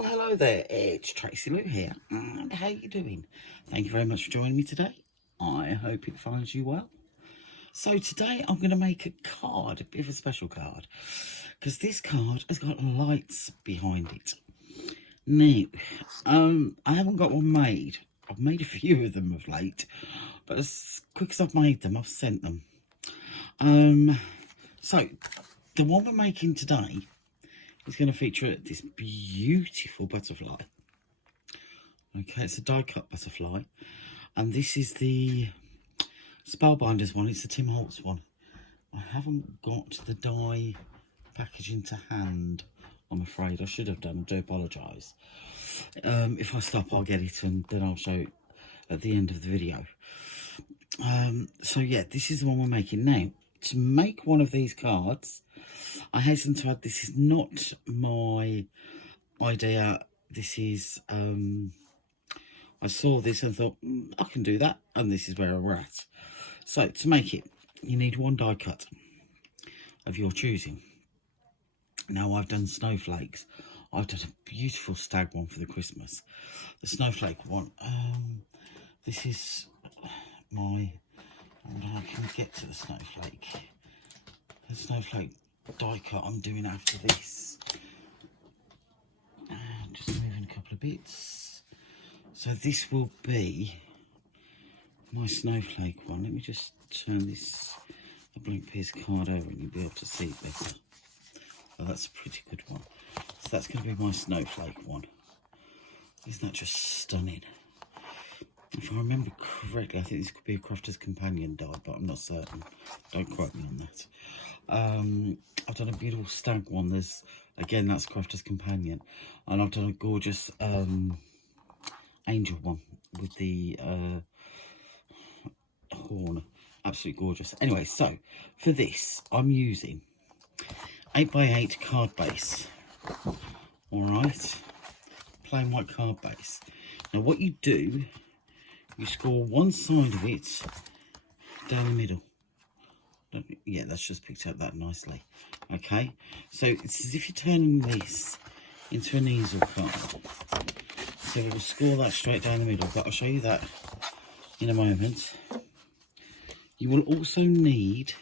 Well, hello there, it's Tracy Lou here, and how you doing? Thank you very much for joining me today. I hope it finds you well. So today I'm going to make a card, a bit of a special card, because this card has got lights behind it. Now, I haven't got one made. I've made a few of them of late, but as quick as I've made them, I've sent them. So the one we're making today is going to feature this beautiful butterfly. Okay, it's a die cut butterfly, and this is the Spellbinders one. It's the Tim Holtz one. I haven't got the die packaging to hand, I'm afraid. I should have done. I do apologise. If I stop, I'll get it, and then I'll show it at the end of the video. So yeah, this is the one we're making now. To make one of these cards, I hasten to add, this is not my idea. This is, I saw this and thought, I can do that, and this is where we're at. So to make it, you need one die cut of your choosing. Now I've done snowflakes. I've done a beautiful stag one for the Christmas. The snowflake one, this is my, I can get to the snowflake. The snowflake die cut I'm doing after this. And just moving a couple of bits. So this will be my snowflake one. Let me just turn this a blank piece of card over and you'll be able to see it better. Oh, that's a pretty good one. So that's going to be my snowflake one. Isn't that just stunning? If I remember correctly, I think this could be a Crafter's Companion die, but I'm not certain. Don't quote me on that. I've done a beautiful stag one. There's, again, that's Crafter's Companion. And I've done a gorgeous angel one with the horn. Absolutely gorgeous. Anyway, so for this, I'm using 8x8 card base. Alright. Plain white card base. Now what you do, you score one side of it down the middle. Yeah, that's just picked up that nicely. Okay, so it's as if you're turning this into an easel card. So we'll score that straight down the middle, but I'll show you that in a moment. You will also need,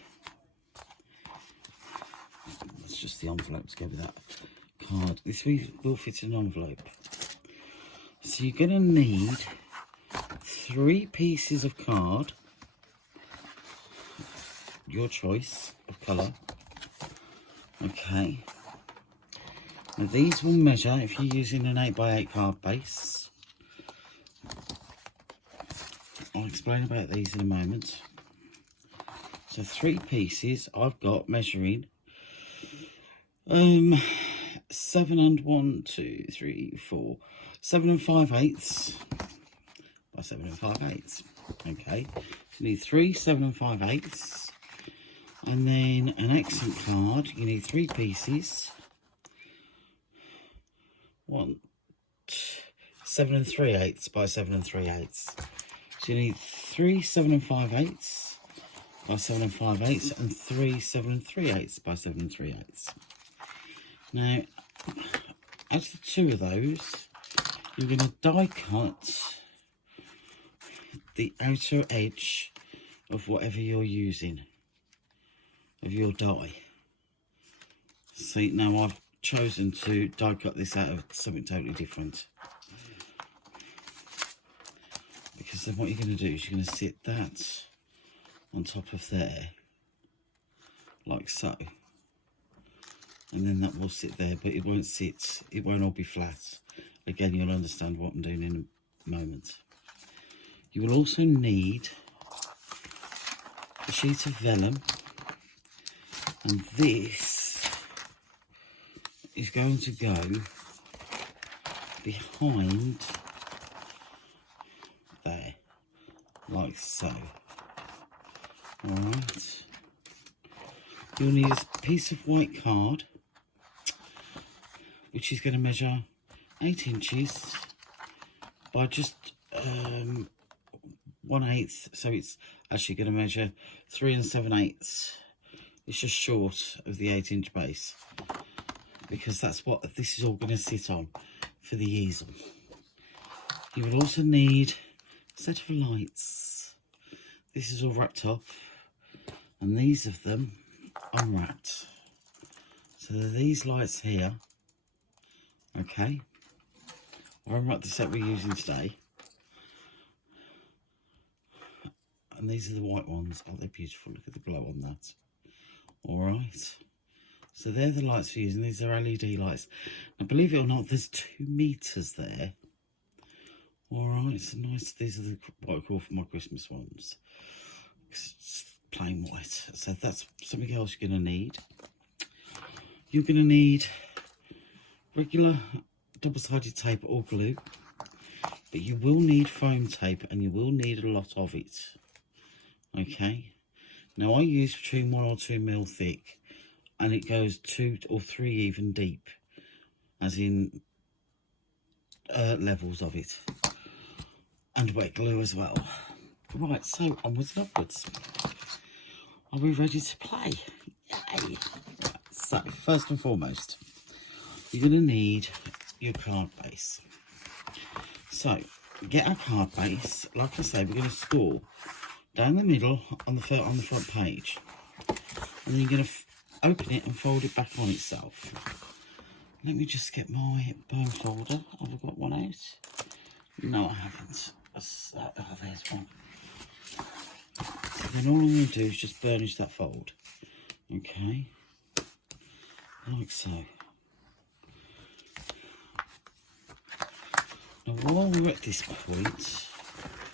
that's just the envelope to go with that card. This will fit in an envelope. So you're going to need 3 pieces of card, your choice of colour. Okay. Now these will measure, if you're using an 8x8 card base. I'll explain about these in a moment. So 3 pieces I've got measuring 7 and 1, 2, 3, 4, 7 and 5/8 by 7 and 5/8. Okay, so you need 3 7 and 5/8, and then an accent card. You need 3 pieces. 7 and 3/8 by 7 and 3/8. So you need 3 7 and 5/8 by 7 and 5/8, and 3 7 and 3/8 by 7 and 3/8. Now, as the 2 of those, you're going to die cut the outer edge of whatever you're using, of your die. See, now I've chosen to die cut this out of something totally different. Because then what you're going to do is you're going to sit that on top of there, like so. And then that will sit there, but it won't sit, it won't all be flat. Again, you'll understand what I'm doing in a moment. You will also need a sheet of vellum, and this is going to go behind there, like so. Alright. You'll need a piece of white card, which is going to measure 8 inches by just 1/8, so it's actually going to measure 3 7/8. It's just short of the 8-inch base, because that's what this is all going to sit on. for the easel. You will also need a set of lights. This is all wrapped up, and these of them unwrapped. So these lights here, okay. I've unwrapped the set we're using today. And these are the white ones. Aren't they beautiful? Look at the glow on that. Alright. So they're the lights we're using. These are LED lights. Now believe it or not, there's 2 meters there. Alright, so nice. These are the what I call for my Christmas ones. It's plain white. So that's something else you're going to need. You're going to need regular double-sided tape or glue. But you will need foam tape, and you will need a lot of it. Okay. Now I use between 1 or 2 mil thick, and it goes 2 or 3 even deep, as in levels of it, and wet glue as well. Right, so onwards and upwards. Are we ready to play? Yay! Right, so first and foremost, you're going to need your card base. So get our card base. Like I say, we're going to score down the middle on the front page, and then you're going to open it and fold it back on itself. Let me just get my burn folder. Have I got one out? No, I haven't. Oh, there's one. So then all I'm going to do is just burnish that fold. Okay, like so. Now while we're at this point,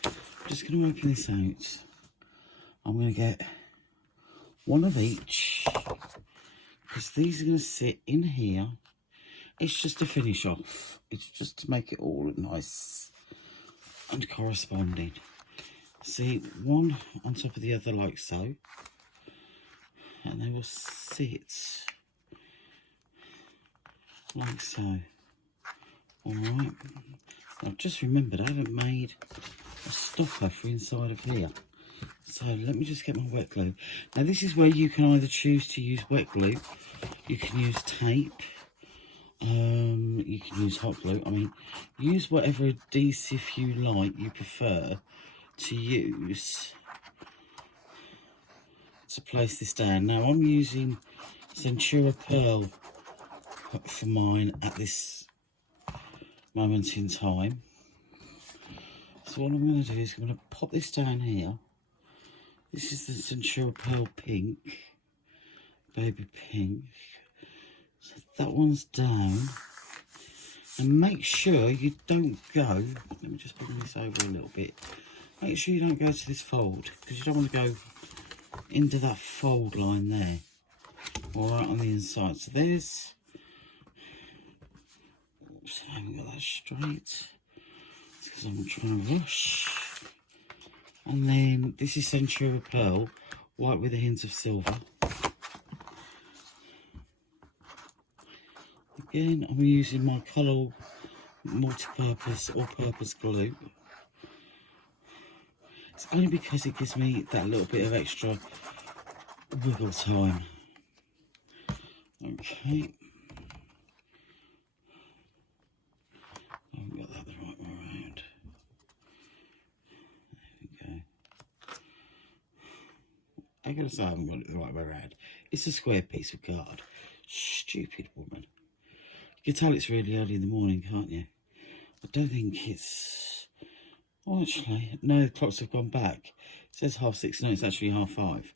I'm just going to open this out. I'm going to get one of each, because these are going to sit in here. It's just to finish off. It's just to make it all look nice and corresponding. See, one on top of the other like so, and they will sit like so. Alright, I've just remembered I haven't made a stopper for inside of here. So let me just get my wet glue. Now this is where you can either choose to use wet glue, you can use tape, you can use hot glue. I mean, use whatever adhesive you like, you prefer to use to place this down. Now I'm using Centura Pearl for mine at this moment in time. So what I'm going to do is I'm going to pop this down here. This is the Centura Pearl Pink, baby pink. So that one's down. And make sure you don't go, let me just bring this over a little bit. Make sure you don't go to this fold, because you don't want to go into that fold line there. Alright, on the inside. So there's, oops, I haven't got that straight. It's because I'm trying to rush. And then this is Centura Pearl, white with a hint of silver. Again, I'm using my colour multi-purpose or purpose glue. It's only because it gives me that little bit of extra wiggle time. Okay. I haven't got that the right way around. There we go. I gotta say I haven't got it the right way around. It's a square piece of card. Stupid woman. You can tell it's really early in the morning, can't you? I don't think it's... Oh, actually, no, the clocks have gone back. It says 6:30. No, it's actually 5:30.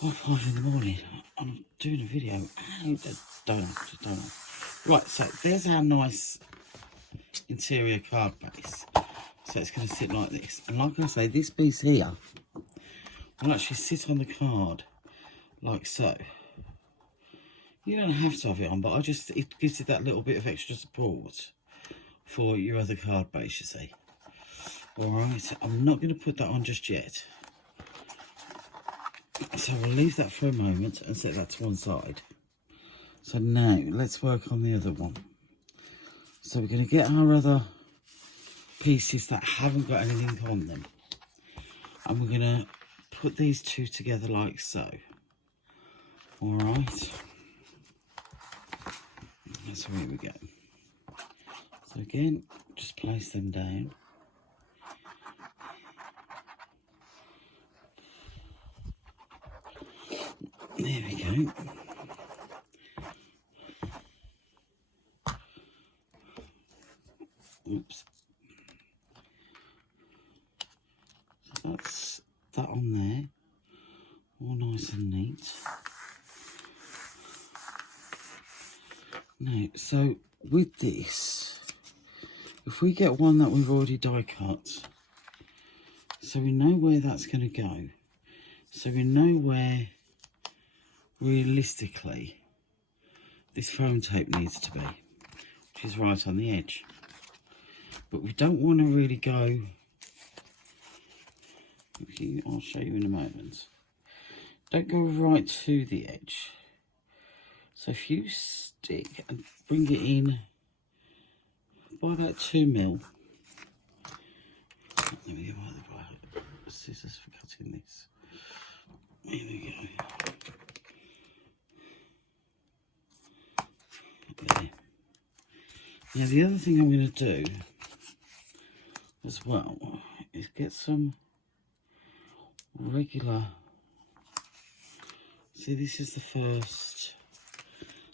5:30 in the morning. I'm doing a video. Ow, don't know. Right, so there's our nice interior card base. So it's going to sit like this. And like I say, this piece here will actually sit on the card like so. You don't have to have it on, but it gives it that little bit of extra support for your other card base, you see. Alright, I'm not going to put that on just yet. So we'll leave that for a moment and set that to one side. So now, let's work on the other one. So we're going to get our other pieces that haven't got anything on them. And we're going to put these two together like so. Alright. So here we go. So again, just place them down. There we go. Oops. So that's that on there. All nice and neat. Now, so with this, if we get one that we've already die cut, so we know where that's going to go. So we know where, realistically, this foam tape needs to be, which is right on the edge. But we don't want to really go, I'll show you in a moment. Don't go right to the edge. So if you stick and bring it in by about 2 mil. Let me get my scissors for cutting this. Here we go. There. Now the other thing I'm going to do as well is get some regular. See, this is the first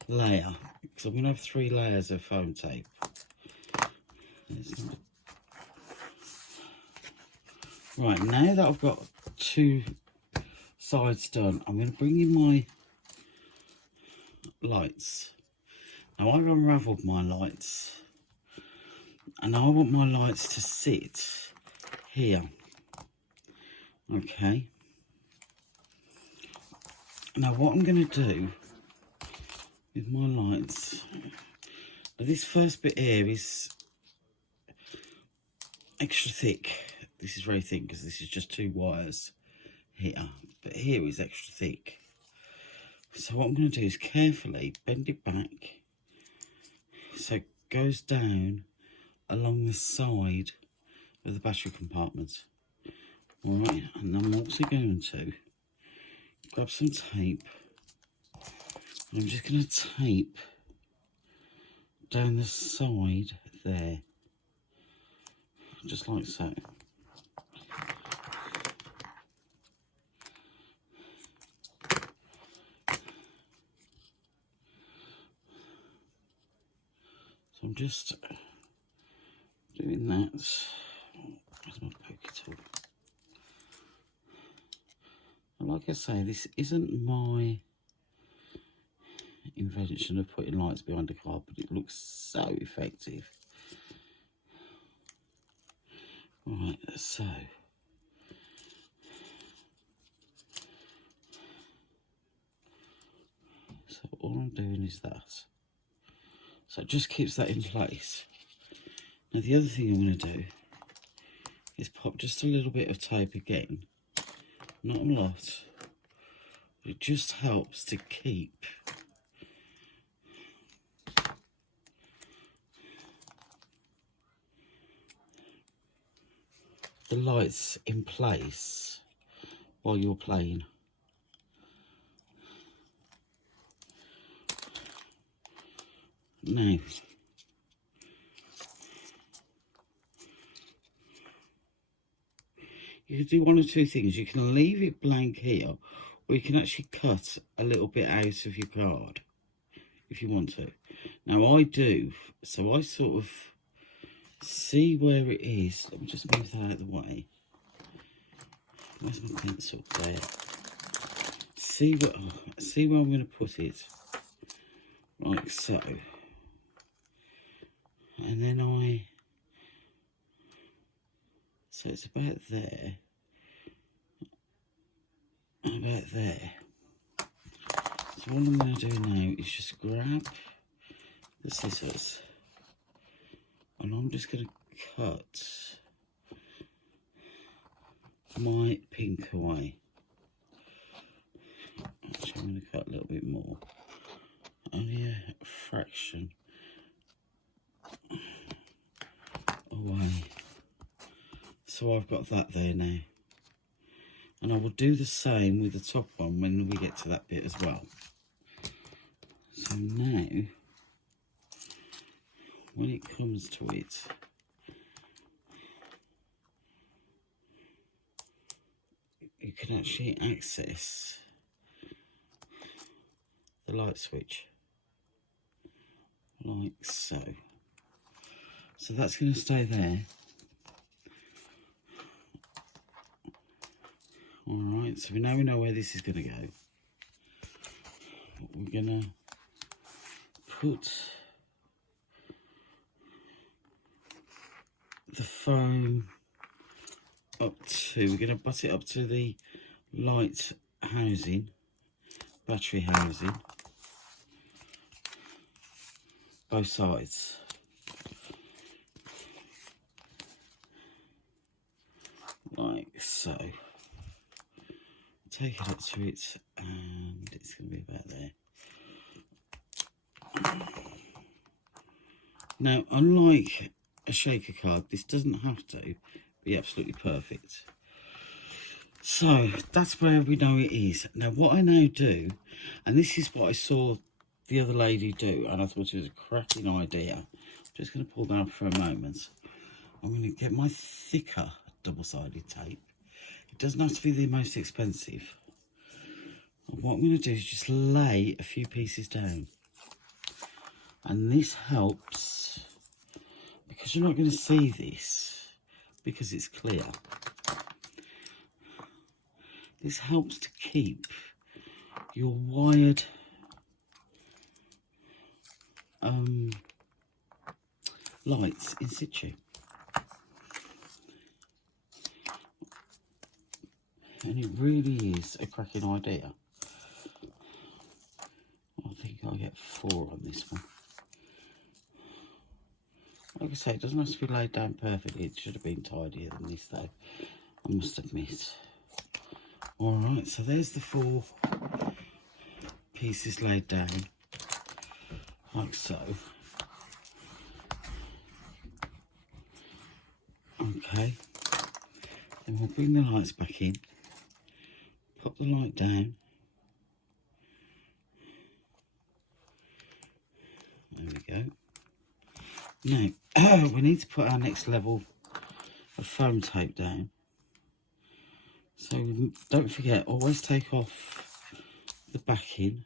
layer, because I'm going to have 3 layers of foam tape. Right, now that I've got 2 sides done, I'm going to bring in my lights. Now I've unravelled my lights, and I want my lights to sit here. Okay. Now what I'm going to do with my lights, now this first bit here is extra thick. This is very thin because this is just 2 wires here, but here is extra thick. So what I'm going to do is carefully bend it back so it goes down along the side of the battery compartment. Alright, and I'm also going to grab some tape. I'm just going to tape down the side there, just like so. So I'm just doing that. Where's my pokey tool? And like I say, this isn't my invention of putting lights behind a car, but it looks so effective. Right, so all I'm doing is that. So it just keeps that in place. Now the other thing I'm going to do is pop just a little bit of tape again. Not a lot. It just helps to keep the lights in place while you're playing. Now, you can do one of 2 things. You can leave it blank here, or you can actually cut a little bit out of your card if you want to. Now I do, so I sort of see where it is. Let me just move that out of the way. Where's my pencil? There. See where I'm going to put it, like so. And then so it's about there, about there. So what I'm going to do now is just grab the scissors, and I'm just going to cut my pink away. Actually, I'm going to cut a little bit more, only a fraction away. So I've got that there now, and I will do the same with the top one when we get to that bit as well. So now when it comes to it, you can actually access the light switch like so. So that's going to stay there. Alright, so now we know where this is going to go. We're going to put the foam up to, we're going to butt it up to the light housing, battery housing, both sides. Like so. Take it up to it, and it's going to be about there. Now, unlike a shaker card, this doesn't have to be absolutely perfect. So that's where we know it is. Now, what I now do, and this is what I saw the other lady do, and I thought it was a cracking idea. I'm just going to pull that up for a moment. I'm going to get my thicker double-sided tape. It doesn't have to be the most expensive. And what I'm going to do is just lay a few pieces down. And this helps, because you're not going to see this, because it's clear. This helps to keep your wired lights in situ. And it really is a cracking idea. I think I'll get 4 on this one. Like I say, it doesn't have to be laid down perfectly. It should have been tidier than this though, I must admit. Alright, so there's the 4 pieces laid down, like so. Okay, then we'll bring the lights back in, pop the light down. There we go. Now, we need to put our next level of foam tape down. So don't forget, always take off the backing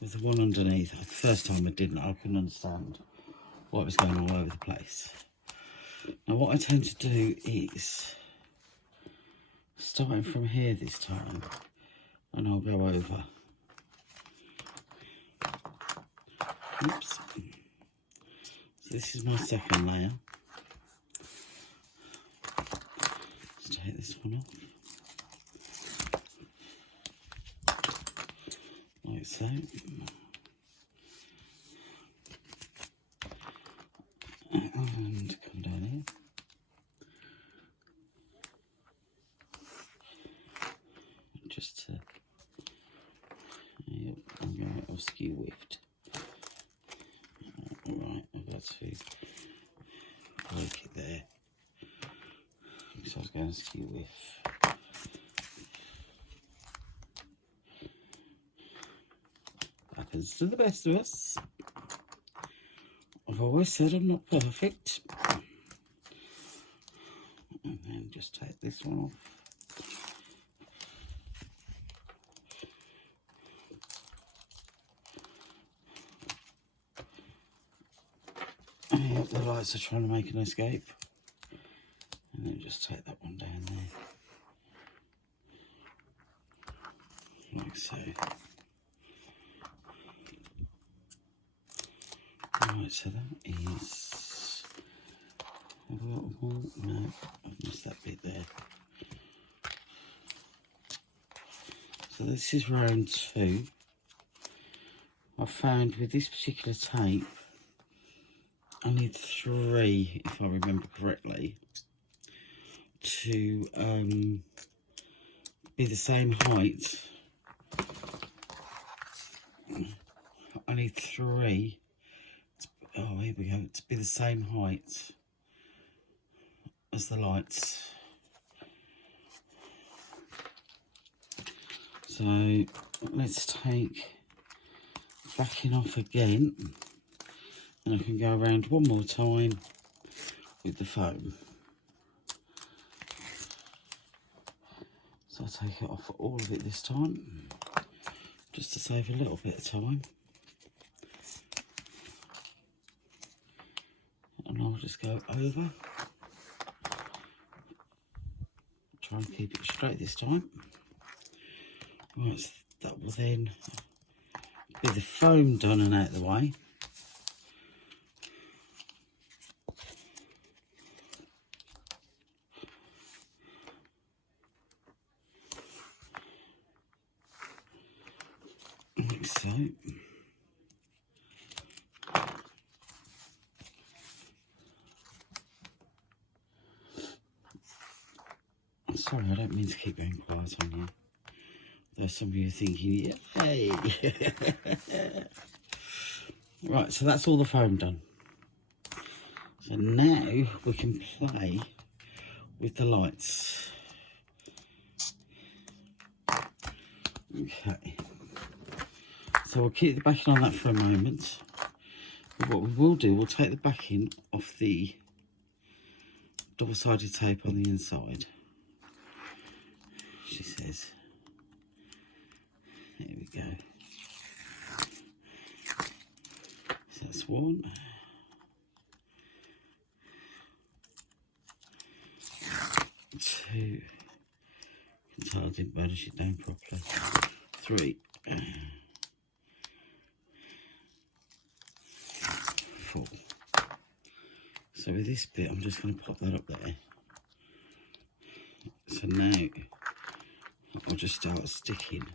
with the one underneath. The first time I didn't, I couldn't understand what was going all over the place. Now what I tend to do is, starting from here this time, and I'll go over. Oops. So this is my second layer. Let's take this one off. Like so. And come down here. Just to, yep, I'm going to skew whiffed. Alright, I've got to break it there. So I was going to skew whiff. Happens to the best of us. I've always said I'm not perfect. And then just take this one off. The lights are trying to make an escape. And then just take that one down there. Like so. Right, so that is... No, I've missed that bit there. So this is round 2. I found with this particular tape, I need 3, if I remember correctly, to be the same height. I need 3. Oh, here we go. To be the same height as the lights. So let's take backing off again. And I can go around one more time with the foam. So I'll take it off all of it this time, just to save a little bit of time. And I'll just go over. Try and keep it straight this time. Right, so that will then be the foam done and out of the way. Like so. Sorry, I don't mean to keep going quiet on you. Though some of you are thinking, yay! Right, so that's all the foam done. So now we can play with the lights. Okay. So we'll keep the backing on that for a moment. But what we will do, we'll take the backing off the double-sided tape on the inside. She says. There we go. So that's one. Two. You can tell I didn't burnish it down properly. Three. Four. So with this bit, I'm just going to pop that up there. So now I'll just start sticking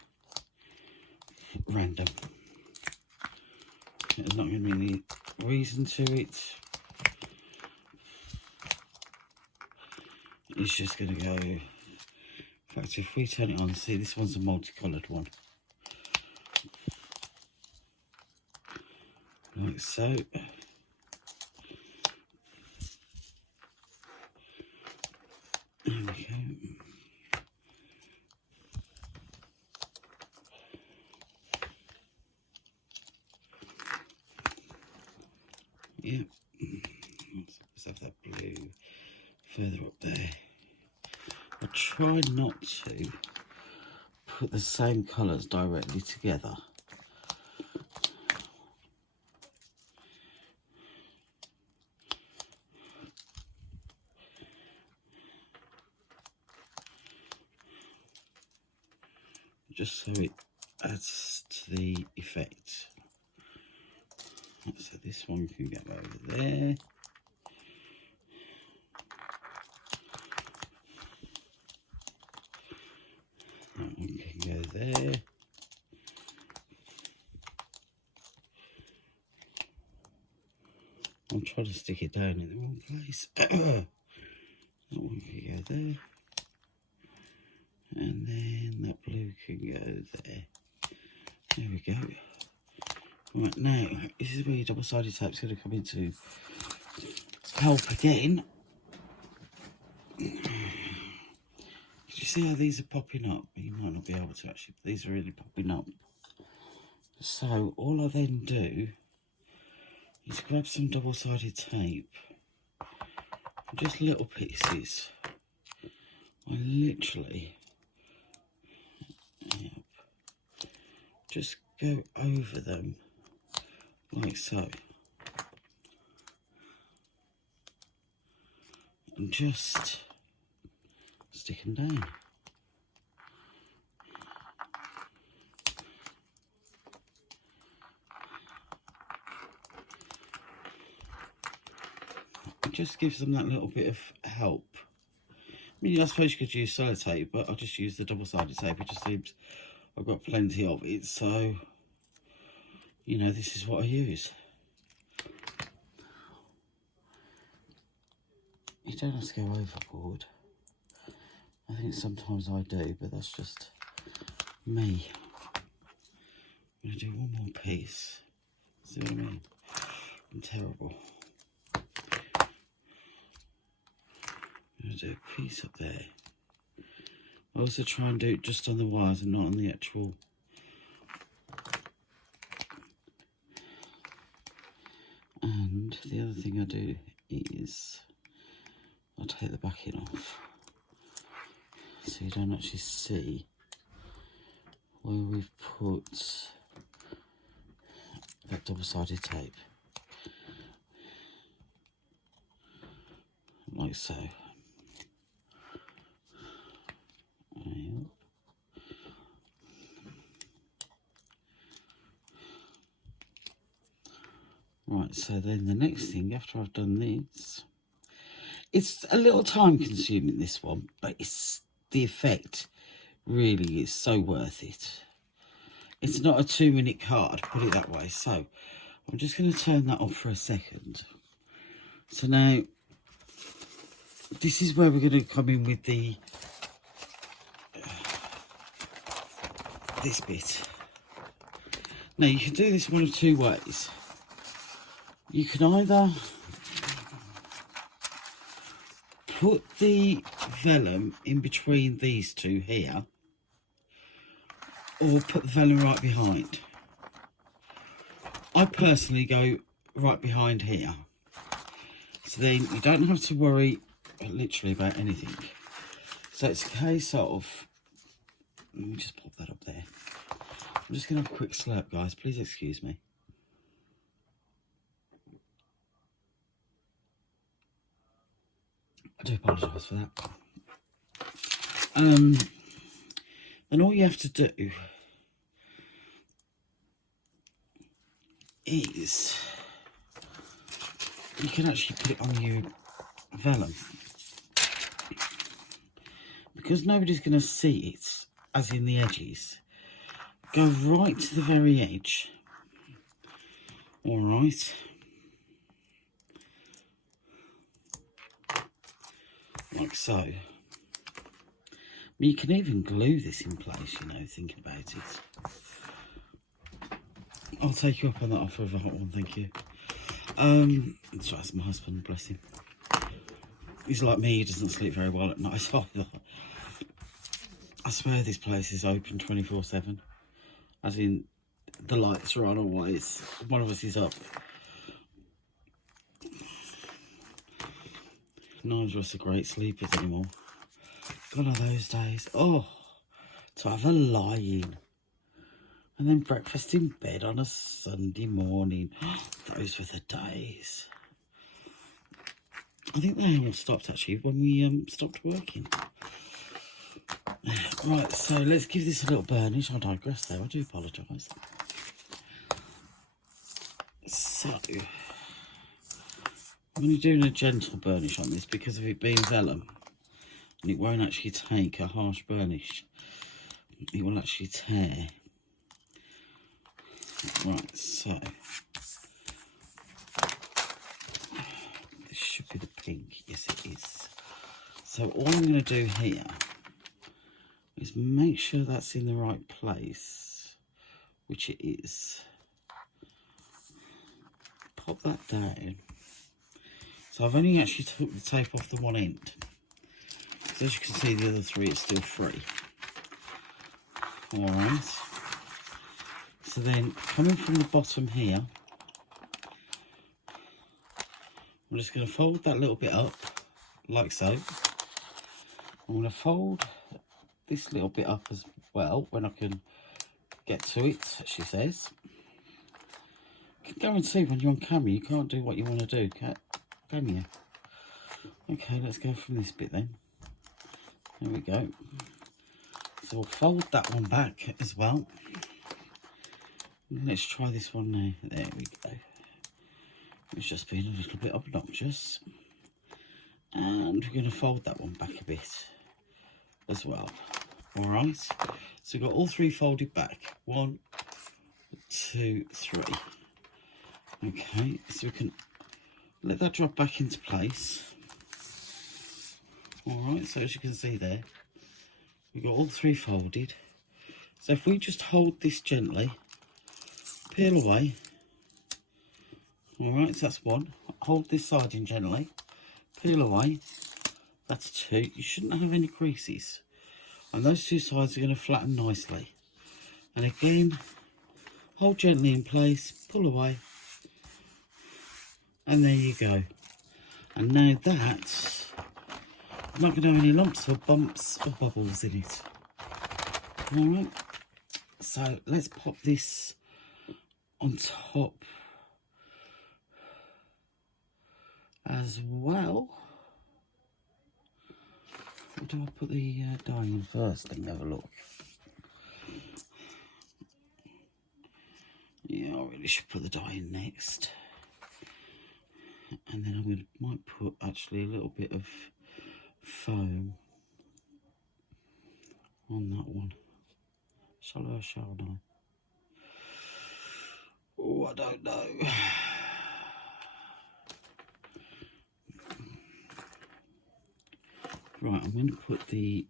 random. There's not going to be any reason to it. It's just going to go. In fact, if we turn it on, see, this one's a multicoloured one. Like so. There we go. Yep. Let's have that blue further up there. I try not to put the same colours directly together. Just so it adds to the effect. So this one can go over there. That one can go there. I'll try to stick it down in the wrong place. That one can go there. And then that blue can go there. There we go. Right, now, this is where your double-sided tape's going to come into help again. Can you see how these are popping up? You might not be able to actually, but these are really popping up. So, all I then do is grab some double-sided tape, just little pieces. I literally just go over them like so, and just stick them down. It just gives them that little bit of help. I mean, I suppose you could use sellotape, but I just use the double-sided tape. It just seems I've got plenty of it, so you know, this is what I use. You don't have to go overboard. I think sometimes I do, but that's just me. I'm going to do one more piece. See what I mean? I'm terrible. I'm going to do a piece up there. I also try and do it just on the wires and not on the actual and the other thing I do is I take the backing off so you don't actually see where we've put that double-sided tape, like so. Right, so then the next thing, after I've done this, it's a little time consuming, this one, but it's the effect really is so worth it. It's not a 2-minute card, put it that way. So I'm just going to turn that off for a second. So now this is where we're going to come in with the this bit. Now you can do this one of two ways. You can either put the vellum in between these two here, or put the vellum right behind. I personally go right behind here, so then you don't have to worry literally about anything. So it's a case of, let me just pop that up there. I'm just going to have a quick slurp, guys, please excuse me. I do apologise for that. And all you have to do is you can actually put it on your vellum, because nobody's going to see it, as in the edges. Go right to the very edge. All right. Like so. You can even glue this in place, you know, thinking about it. I'll take you up on that offer of a hot one, thank you. Sorry, that's my husband, bless him. He's like me, he doesn't sleep very well at night either. I swear this place is open 24/7. As in, the lights are on always. One of us is up. Neither of us are great sleepers anymore. Gone are those days. Oh, to have a lie-in and then breakfast in bed on a Sunday morning. Those were the days. I think they all stopped actually when we stopped working. Right, so let's give this a little burnish. I digress there, I do apologise. So I'm only doing a gentle burnish on this because of it being vellum, and it won't actually take a harsh burnish. It will actually tear. Right, so this should be the pink. Yes, it is. So all I'm going to do here is make sure that's in the right place, which it is. Pop that down. So I've only actually took the tape off the one end. So as you can see, the other three is still free. Alright. So then, coming from the bottom here, I'm just going to fold that little bit up, like so. I'm going to fold this little bit up as well, when I can get to it, she says. You can guarantee when you're on camera, you can't do what you want to do, can you? Okay, let's go from this bit then. There we go. So we'll fold that one back as well. Let's try this one now. There we go. It's just been a little bit obnoxious. And we're going to fold that one back a bit as well. Alright. So we've got all three folded back. 1, 2, 3. Okay, so we can let that drop back into place. Alright, so as you can see there, we've got all three folded. So if we just hold this gently, peel away. Alright, so that's 1. Hold this side in gently, peel away. That's 2. You shouldn't have any creases. And those two sides are going to flatten nicely. And again, hold gently in place, pull away. And there you go. And now that, I'm not going to have any lumps or bumps or bubbles in it. Alright, so let's pop this on top as well. Or do I put the dye in first? Let me have a look. Yeah, I really should put the dye in next. And then might put actually a little bit of foam on that one. Shall I or shall I? Oh, I don't know. Right, I'm going to put the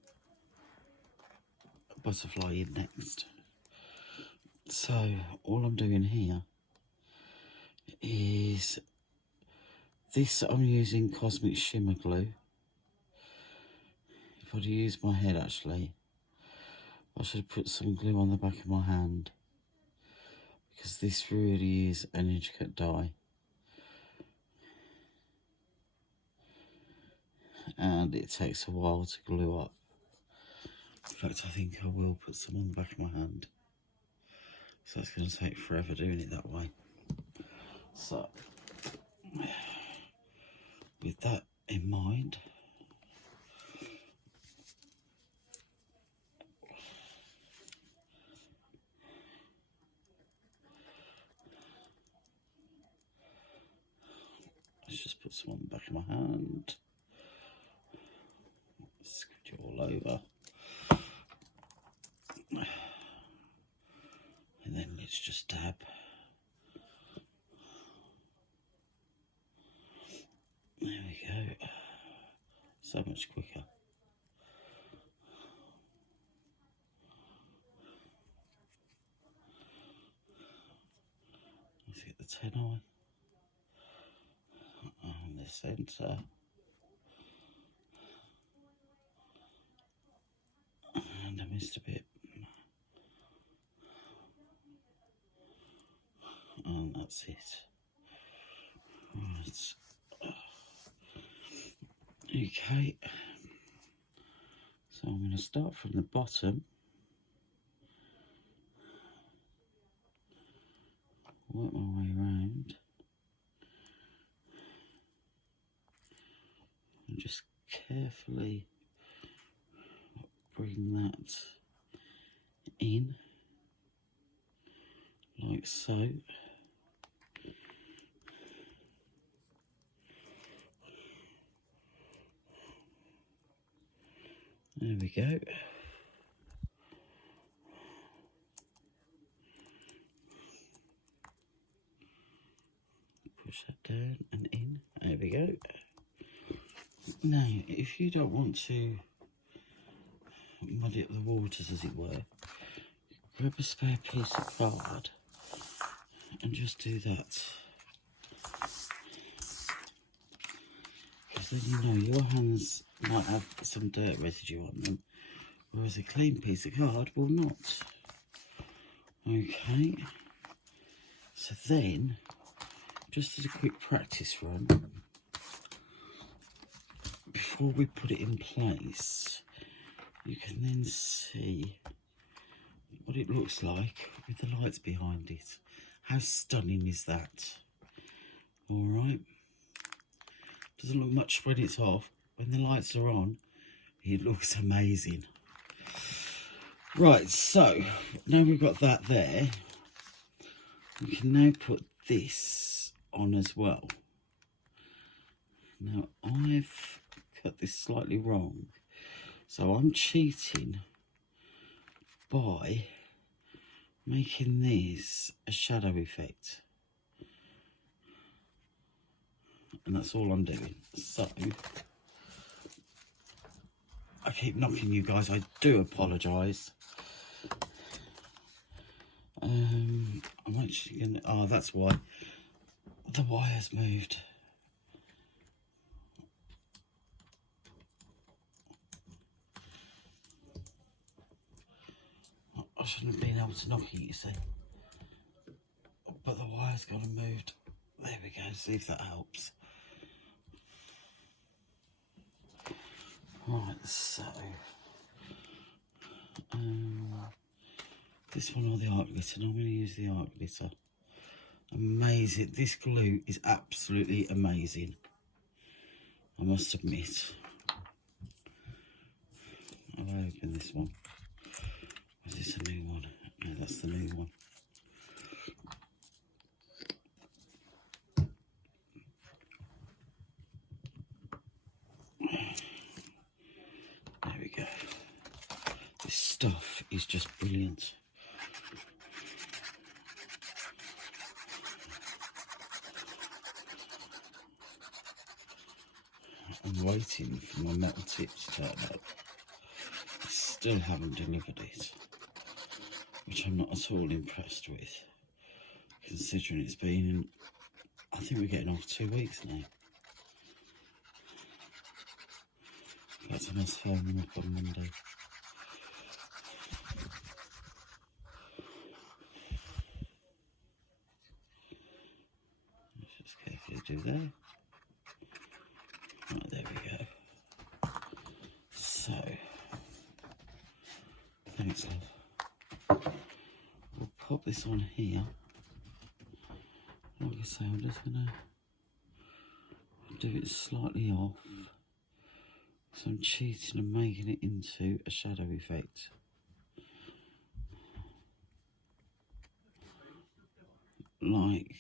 butterfly in next. So all I'm doing here is this. I'm using Cosmic Shimmer Glue. If I'd used my head, actually, I should have put some glue on the back of my hand, because this really is an intricate dye. And it takes a while to glue up. In fact, I think I will put some on the back of my hand. So it's going to take forever doing it that way. So, with that in mind, let's just put some on the back of my hand. Scoot it all over. And then let's just dab. There we go. So much quicker. Let's get the 10 eye and the centre. And I missed a bit. And that's it. Right. Okay. So I'm going to start from the bottom. Work my way around. And just carefully bring that in. Like so. There we go. Push that down and in. There we go. Now, if you don't want to muddy up the waters, as it were, grab a spare piece of card and just do that. Because then you know your hands might have some dirt residue on them, whereas a clean piece of card will not. Okay, so then, just as a quick practice run, before we put it in place, you can then see what it looks like with the lights behind it. How stunning is that? Alright, doesn't look much when it's off. When the lights are on, it looks amazing. Right, so now we've got that there, we can now put this on as well. Now I've cut this slightly wrong, so I'm cheating by making this a shadow effect, and that's all I'm doing. So I keep knocking you guys, I do apologise. I'm actually gonna, oh, that's why the wire's moved. I shouldn't have been able to knock it, you see, but the wire's gone and moved There we go, see if that helps. Right, so this one or the art glitter, and I'm going to use the art glitter. Amazing, this glue is absolutely amazing, I must admit. I'll open this one. Is this a new one? No, that's the new one. There we go. This stuff is just brilliant. I'm waiting for my metal tip to turn up. I still haven't delivered it, which I'm not at all impressed with, considering it's been, I think we're getting on for 2 weeks now. In fact, I must phone them up on Monday. Let's just carefully do that. Right, there we go. So, thanks, love. We'll pop this on here. Like I say, I'm just going to do it slightly off. So I'm cheating and making it into a shadow effect. Like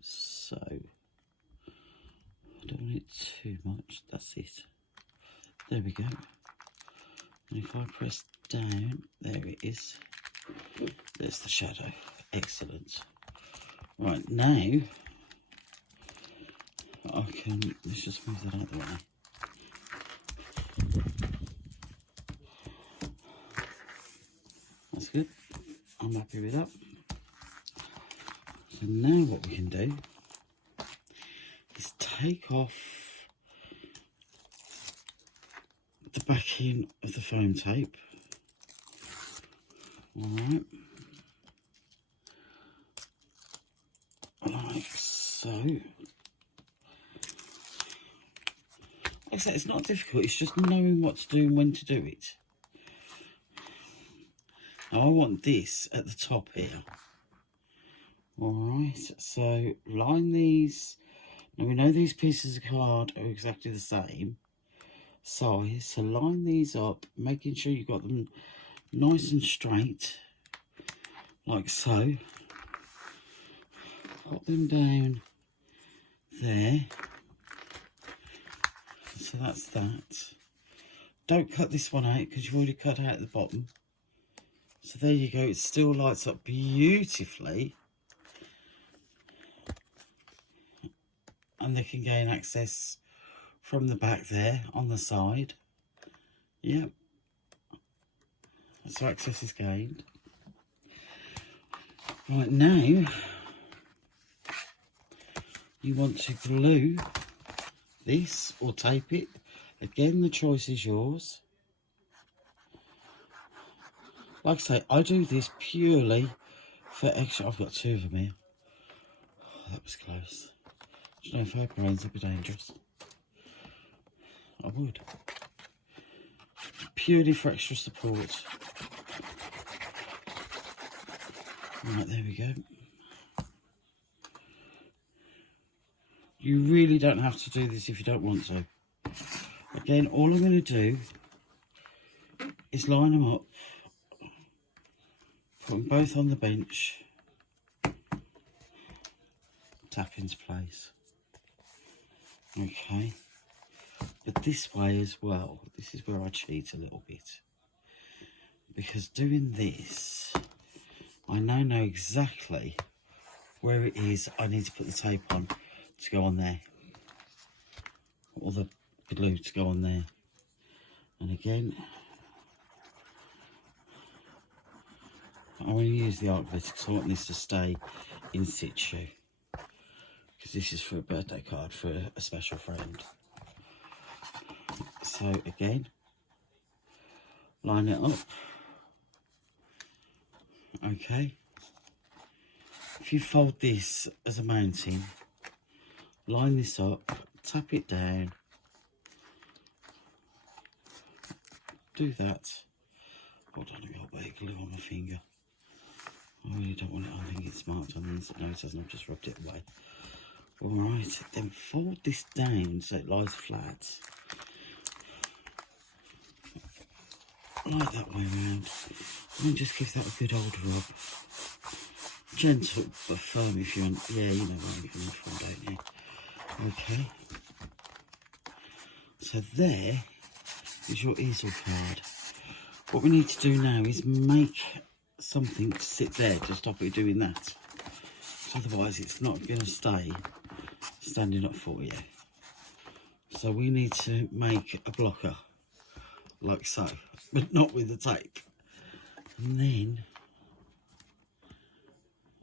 so. I don't want it too much, that's it. There we go. And if I press down, there it is. There's the shadow. Excellent. Right, now I can, let's just move that out of the way. That's good. I'm happy with that. So now what we can do is take off the backing of the foam tape. Alright. Like so. Like I said, it's not difficult, it's just knowing what to do and when to do it. Now I want this at the top here. Alright, so line these. Now we know these pieces of card are exactly the same size, so line these up, making sure you've got them nice and straight, like so. Pop them down there. So that's that. Don't cut this one out because you've already cut out the bottom. So there you go, it still lights up beautifully. And they can gain access from the back there on the side. Yep. So access is gained. Right, now you want to glue this or tape it. Again, the choice is yours. Like I say, I do this purely for extra. I've got 2 of them here. Oh, that was close. Do you know, if I had brains, it'd be dangerous. I would. Purely for extra support. Right, there we go. You really don't have to do this if you don't want to. Again, all I'm going to do is line them up, put them both on the bench, tap into place. Okay, but this way as well, this is where I cheat a little bit, because doing this, I now know exactly where it is I need to put the tape on to go on there, or the glue to go on there. And again, I'm going to use the art glitter because I want this to stay in situ, because this is for a birthday card for a special friend. So again, line it up. Okay, if you fold this as a mounting, line this up, tap it down, do that. Hold on, I've got a bit of glue on my finger. I really don't want it. I think it's marked on this. No, it hasn't. I've just rubbed it away. Alright, then fold this down so it lies flat. Like that way around. And just give that a good old rub. Gentle but firm if you want. Yeah, you know where you're going from, don't you? Okay. So there is your easel card. What we need to do now is make something to sit there to stop it doing that. Otherwise it's not going to stay standing up for you. So we need to make a blocker like so, but not with the tape. And then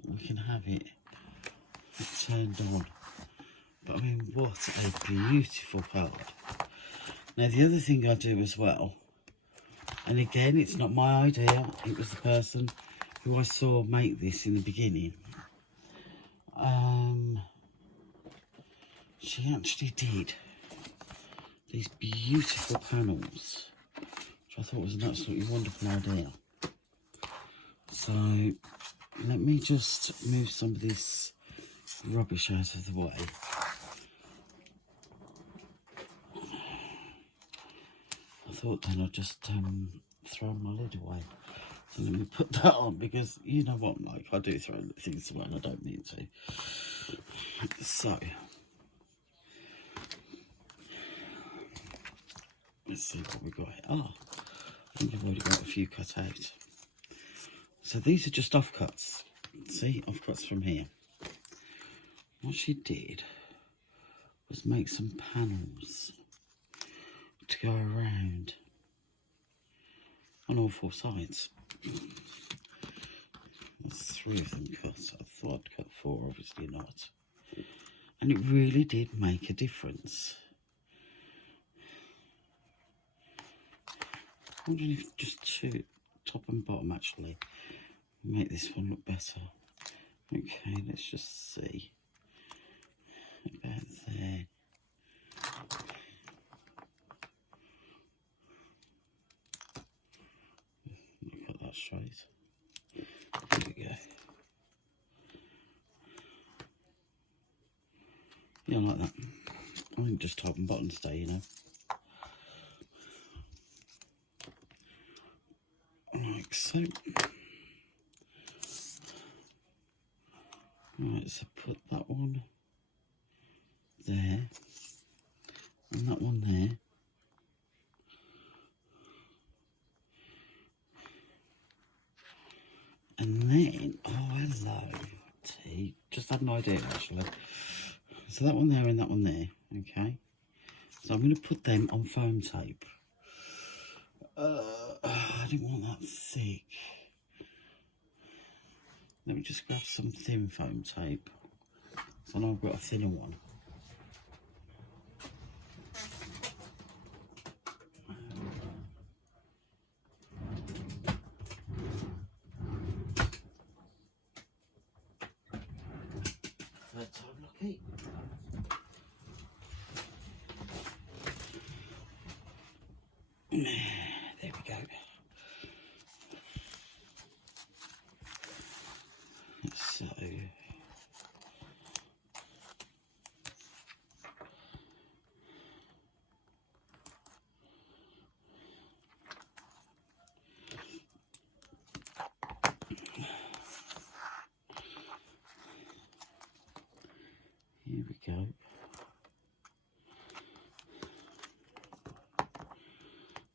we can have it turned on. But I mean, what a beautiful card. Now the other thing I do as well, and again it's not my idea, it was the person who I saw make this in the beginning. She actually did these beautiful panels, which I thought was an absolutely wonderful idea. So let me just move some of this rubbish out of the way. I thought then I'd just throw my lid away. So let me put that on, because you know what I'm like, I do throw things away and I don't mean to. So let's see what we got here. Oh, I think I've already got a few cut out. So these are just offcuts. See, offcuts from here. What she did was make some panels to go around on all four sides. There's 3 of them cut. I thought I'd cut 4, obviously not. And it really did make a difference. I'm wondering if just 2, top and bottom actually, make this one look better. Okay, let's just see. About there. Cut that straight. There we go. Yeah, I like that. I think just top and bottom stay, you know. Like so. Right, so put that one there, and that one there. And then, oh hello, T, just had an idea actually. So that one there and that one there, okay. So I'm going to put them on foam tape. I didn't want that thick. Let me just grab some thin foam tape. So now I've got a thinner one. Third time lucky. There we go. So here we go.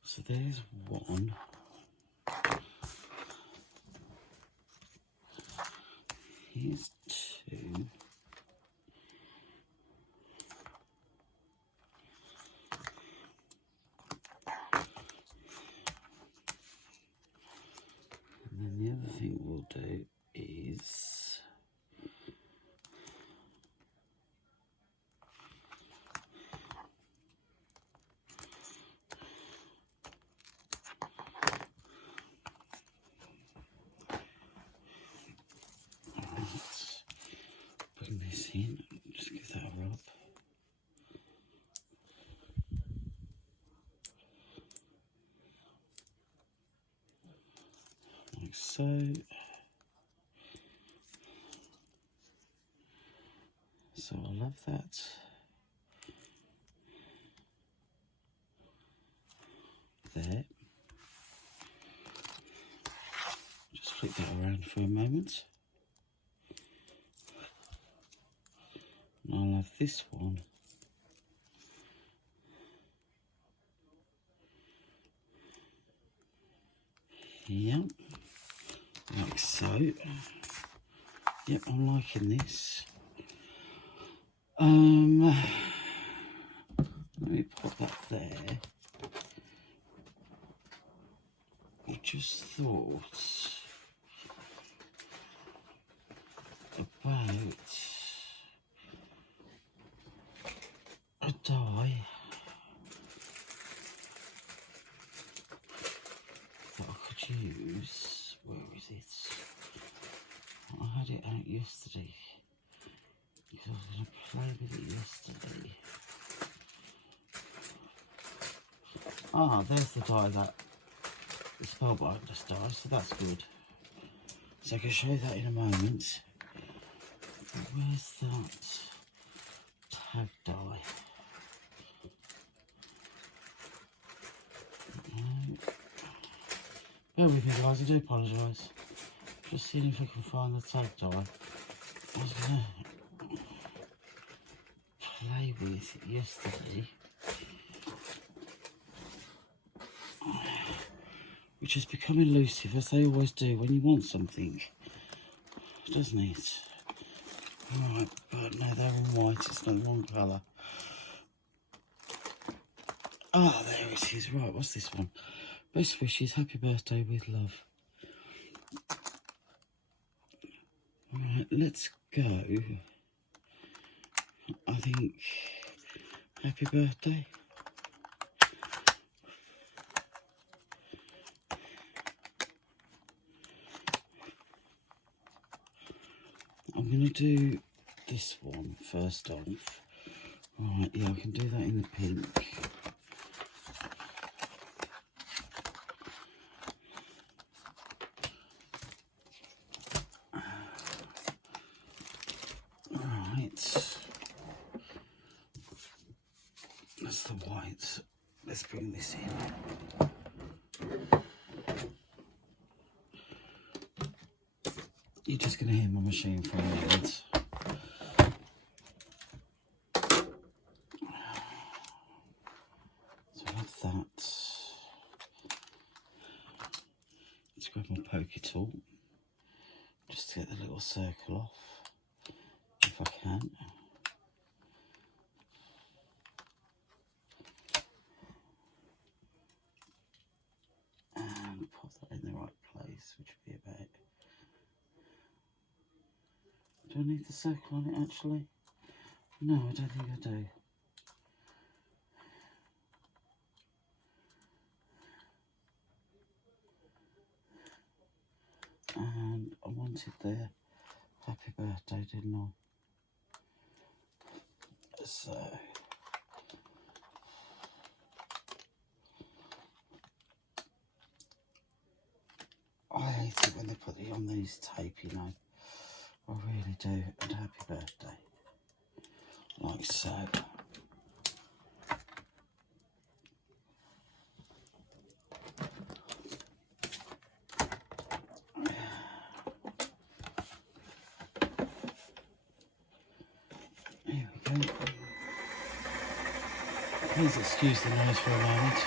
So there's one. Here's 2. And then the other thing we'll do is that in. Just give that a rub. Like so. So I love that. There. Just flip that around for a moment. And I'll have this one here, like so. Yep, I'm liking this. Let me pop that there. I just thought about a dye that I could use. Where is it? I had it out yesterday because I was going to play with it yesterday. Ah, there's the dye that the Spellbinders dye, so that's good. So I can show you that in a moment. But where's that tag dye? Bear with me guys, I do apologise. Just seeing if I can find the tag dye. I was going to play with it yesterday, which has become elusive, as they always do when you want something, doesn't it? Right, but no, they're in white, it's not the wrong colour. Ah, there it is. Right, what's this one? Best wishes, happy birthday with love. Right, let's go. I think happy birthday. I'm going to do this one first off. Right, yeah, I can do that in the pink. That's the white. Let's bring this in. You're just going to hear my machine for a minute. So I have that. Let's grab my pokey tool just to get the little circle off, if I can. And pop that in the right place, which would be about... Do I need the circle on it actually? No, I don't think I do. And I wanted their happy birthday, didn't I? So... I hate it when they put it on these tape, you know. I really do. And happy birthday. Like so. There we go. Please excuse the noise for a moment.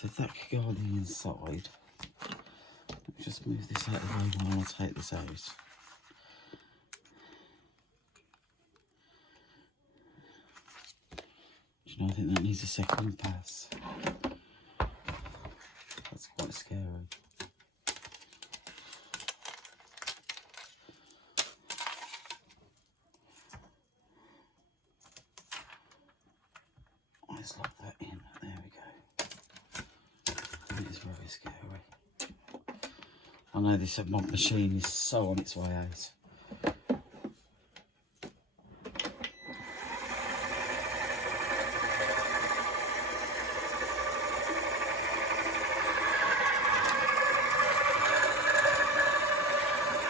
So that could go on the inside. Let me just move this out of the way while I take this out. Do you know, I think that needs a second pass. That's quite scary. Let's lock that in. There we go. It is very scary. I know this mod machine is so on its way out.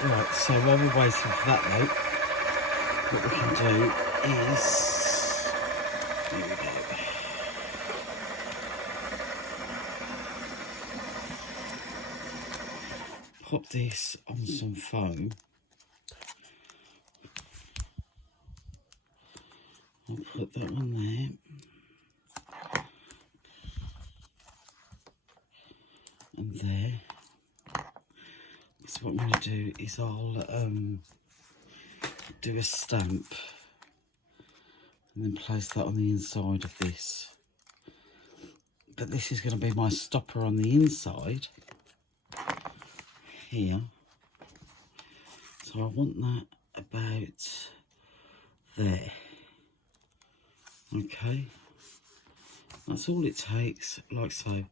Right, so while we're waiting for that though, what we can do is, here we go. Pop this on some foam. I'll put that one there. And there. So what I'm going to do is I'll do a stamp and then place that on the inside of this. But this is going to be my stopper on the inside here. So I want that about there. Okay. That's all it takes, like so. And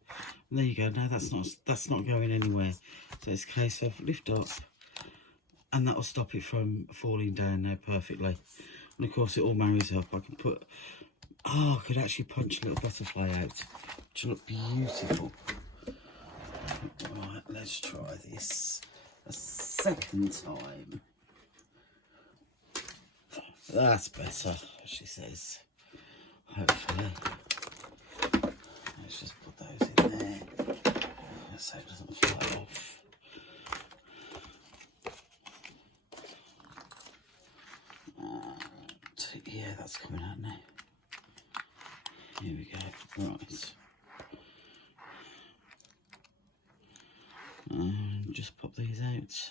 there you go. Now that's not going anywhere. So it's a case of lift up, and that'll stop it from falling down now perfectly. And of course it all marries up. I can put, I could actually punch a little butterfly out, which will look beautiful. Right, let's try this a second time. That's better, she says. Hopefully. Let's just put those in there so it doesn't fly off. And yeah, that's coming out now. Here we go. Right. And just pop these out.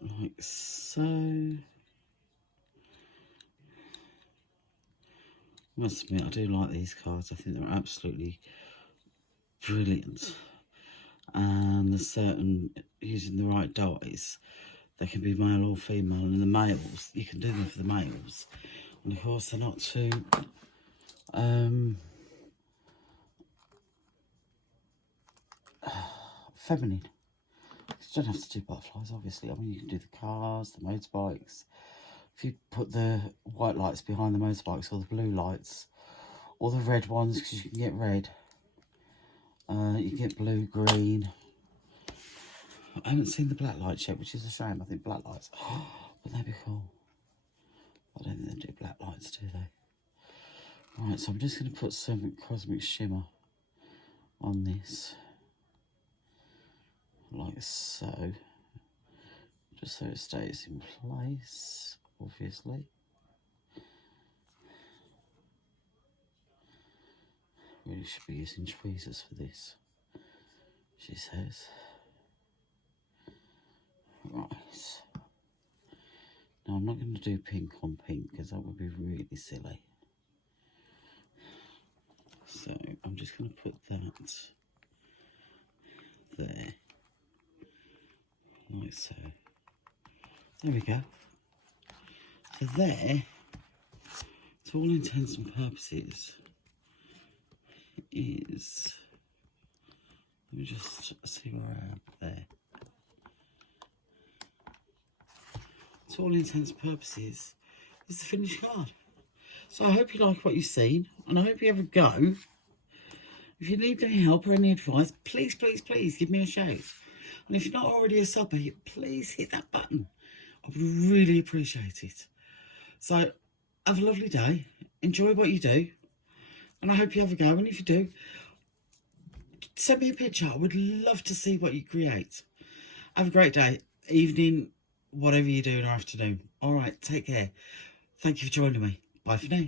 Like so. Must admit, I do like these cards. I think they're absolutely brilliant. And there's certain, using the right dies, they can be male or female. And the males, you can do them for the males. And of course, they're not too feminine. You don't have to do butterflies, obviously. I mean, you can do the cars, the motorbikes. If you put the white lights behind the motorbikes, or the blue lights, or the red ones, because you can get red. You can get blue, green. I haven't seen the black lights yet, which is a shame. I think black lights, would they be cool? I don't think they do black lights, do they? Right, so I'm just going to put some cosmic shimmer on this. Like so. Just so it stays in place, obviously. Really should be using tweezers for this, she says. Right. Now I'm not going to do pink on pink because that would be really silly. So I'm just going to put that there. Like so. There we go. So there, to all intents and purposes, is, let me just see where I am there. To all intents and purposes, is the finished card. So I hope you like what you've seen, and I hope you have a go. If you need any help or any advice, please, please, please give me a shout. And if you're not already a subby, please hit that button. I would really appreciate it. So have a lovely day. Enjoy what you do. And I hope you have a go. And if you do, send me a picture. I would love to see what you create. Have a great day, evening, whatever you're doing, or afternoon. All right, take care. Thank you for joining me. Bye for now.